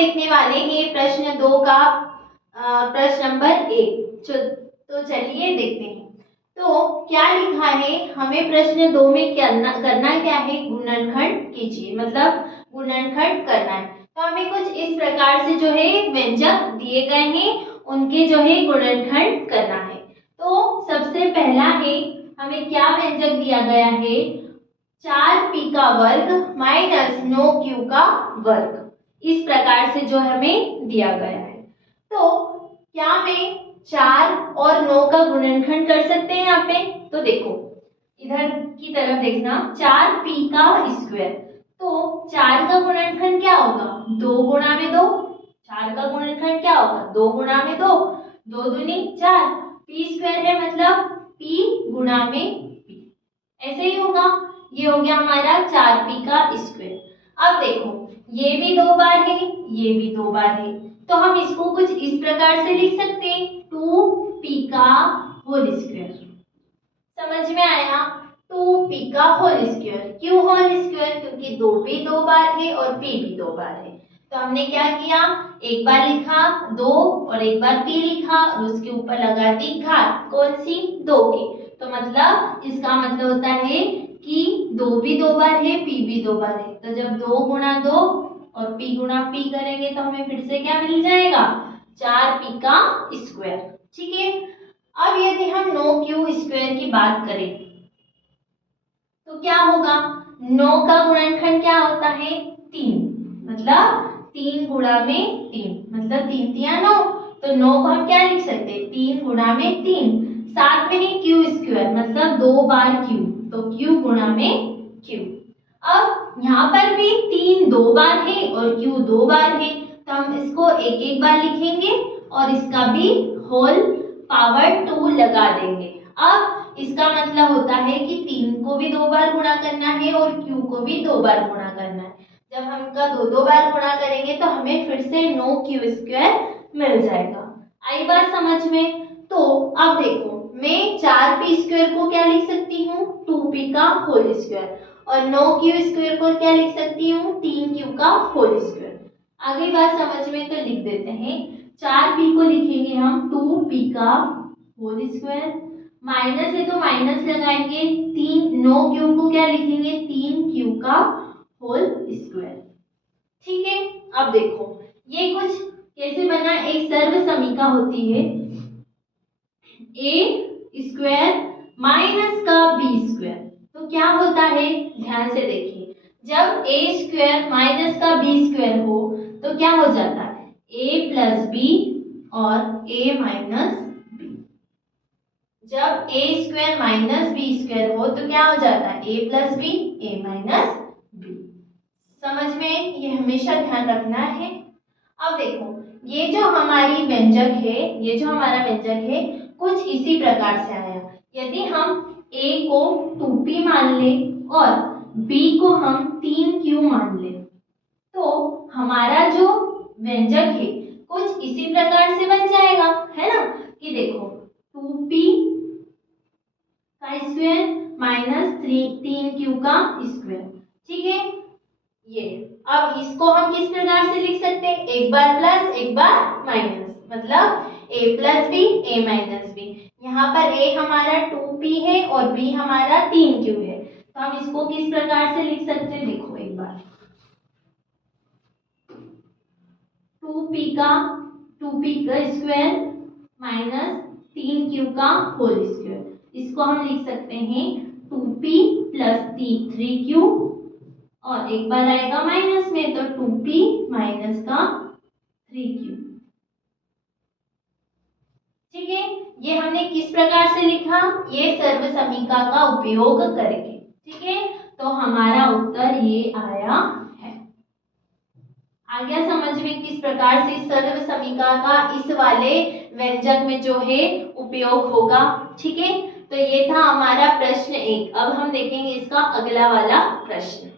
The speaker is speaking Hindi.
देखने वाले हैं प्रश्न 2 का प्रश्न नंबर 1। तो चलिए देखते हैं। तो क्या लिखा है, हमें प्रश्न 2 में करना क्या है, गुणनखंड कीजिए, मतलब गुणनखंड करना है। तो हमें कुछ इस प्रकार से जो है व्यंजक दिए गए हैं, उनके जो है गुणनखंड करना है। तो सबसे पहला है, हमें क्या व्यंजक दिया गया है, 4p का वर्ग माइनस 9q का वर्ग। इस प्रकार से जो हमें दिया गया है। तो क्या मैं 4 और 9 का गुणनखंड कर सकते हैं यहाँ पे? तो देखो इधर की तरफ देखना, 4p का स्क्वायर, तो 4 का गुणनखंड क्या होगा, 2 गुणा में 2। 4 का गुणनखंड क्या होगा, 2 गुणा में 2, 2 दूनी 4, p स्क्वायर है मतलब p गुणा में p, ऐसे ही होगा। ये हो गया हमारा 4p का स्क्वायर। अब देखो ये भी 2 बार है, ये भी 2 बार है, तो हम इसको कुछ इस प्रकार से लिख सकते हैं, 2p का होल स्क्वायर। समझ में आया, 2p का होल स्क्वायर। क्यों होल स्क्वायर? क्योंकि 2p 2 बार है और p भी 2 बार है। तो हमने क्या किया, एक बार लिखा 2 और एक बार p लिखा और उसके ऊपर लगा दी घात, कौन सी, 2 की। तो मतलब इसका मतलब होता है कि 2 भी 2 बार है, p भी 2 बार है। तो जब 2 गुणा 2 और p गुणा p करेंगे तो हमें फिर से क्या मिल जाएगा, 4p का स्क्वायर। ठीक है। अब यदि हम 9q स्क्वायर की बात करें तो क्या होगा, 9 का गुणनखंड क्या होता है, 3, मतलब 3 गुणा में 3, मतलब 3 तिया 9। तो 9 को हम क्या लिख सकते हैं, 3 गुणा में 3। साथ में है q स्क्वायर, मतलब 2 बार q, तो q गुणा में q। अब यहाँ पर भी 3 2 बार है और q 2 बार है, तो हम इसको एक एक बार लिखेंगे और इसका भी होल पावर 2 लगा देंगे। अब इसका मतलब होता है कि 3 को भी 2 बार गुणा करना है और q को भी 2 बार गुणा करना है। जब हम इनका 2 बार गुणा करेंगे तो हमें फिर से 9q स्क्वायर मिल जाएगा। आई बात समझ में? तो अब देखो मैं 4p स्क्वायर को क्या लिख सकती हूँ, 2p का होल स्क्वायर, और 9q स्क्वायर को क्या लिख सकती हूँ, 3q का होल स्क्वायर। आगे बात समझ में? तो लिख देते हैं, 4p को लिखेंगे हम 2p का होल स्क्वायर, माइनस है तो माइनस लगाएंगे, 9q को क्या लिखेंगे, 3q का होल स्क्वायर। ठीक है। अब देखो ये कुछ कैसे बना, एक सर्वसमीका होती है, a स्क्वायर माइनस का b स्क्वायर। तो क्या होता है, ध्यान से देखिए, जब a स्क्वायर माइनस का b स्क्वायर हो तो क्या हो जाता है, a प्लस b और a माइनस b। जब a square minus b square हो तो क्या हो जाता है, a plus b, a minus b। समझ में? ये हमेशा ध्यान रखना है। अब देखो ये जो हमारी व्यंजक है, ये जो हमारा व्यंजक है कुछ इसी प्रकार से आया। यदि हम a को 2p मान ले और b को हम 3q मान ले तो हमारा जो व्यंजक है कुछ इसी प्रकार से बन जाएगा, है ना, कि देखो 2p का स्क्वायर माइनस 3q का स्क्वायर। ठीक है। ये अब इसको हम किस प्रकार से लिख सकते हैं, एक बार प्लस एक बार माइनस, मतलब a plus B a minus B. यहाँ पर a हमारा 2p है और b हमारा 3q है, तो हम इसको किस प्रकार से लिख सकते हैं, देखो एक बार 2p का स्क्वायर माइनस 3q का होल स्क्वायर। इसको हम लिख सकते हैं 2p प्लस 3q और एक बार आएगा माइनस में तो 2p माइनस का 3q। ठीक है। ये हमने किस प्रकार से लिखा, ये सर्वसमीका का उपयोग करके। ठीक है। तो हमारा उत्तर ये आया है। आ गया समझ में किस प्रकार से सर्वसमीका का इस वाले व्यंजक में जो है उपयोग होगा। ठीक है। तो ये था हमारा प्रश्न 1। अब हम देखेंगे इसका अगला वाला प्रश्न।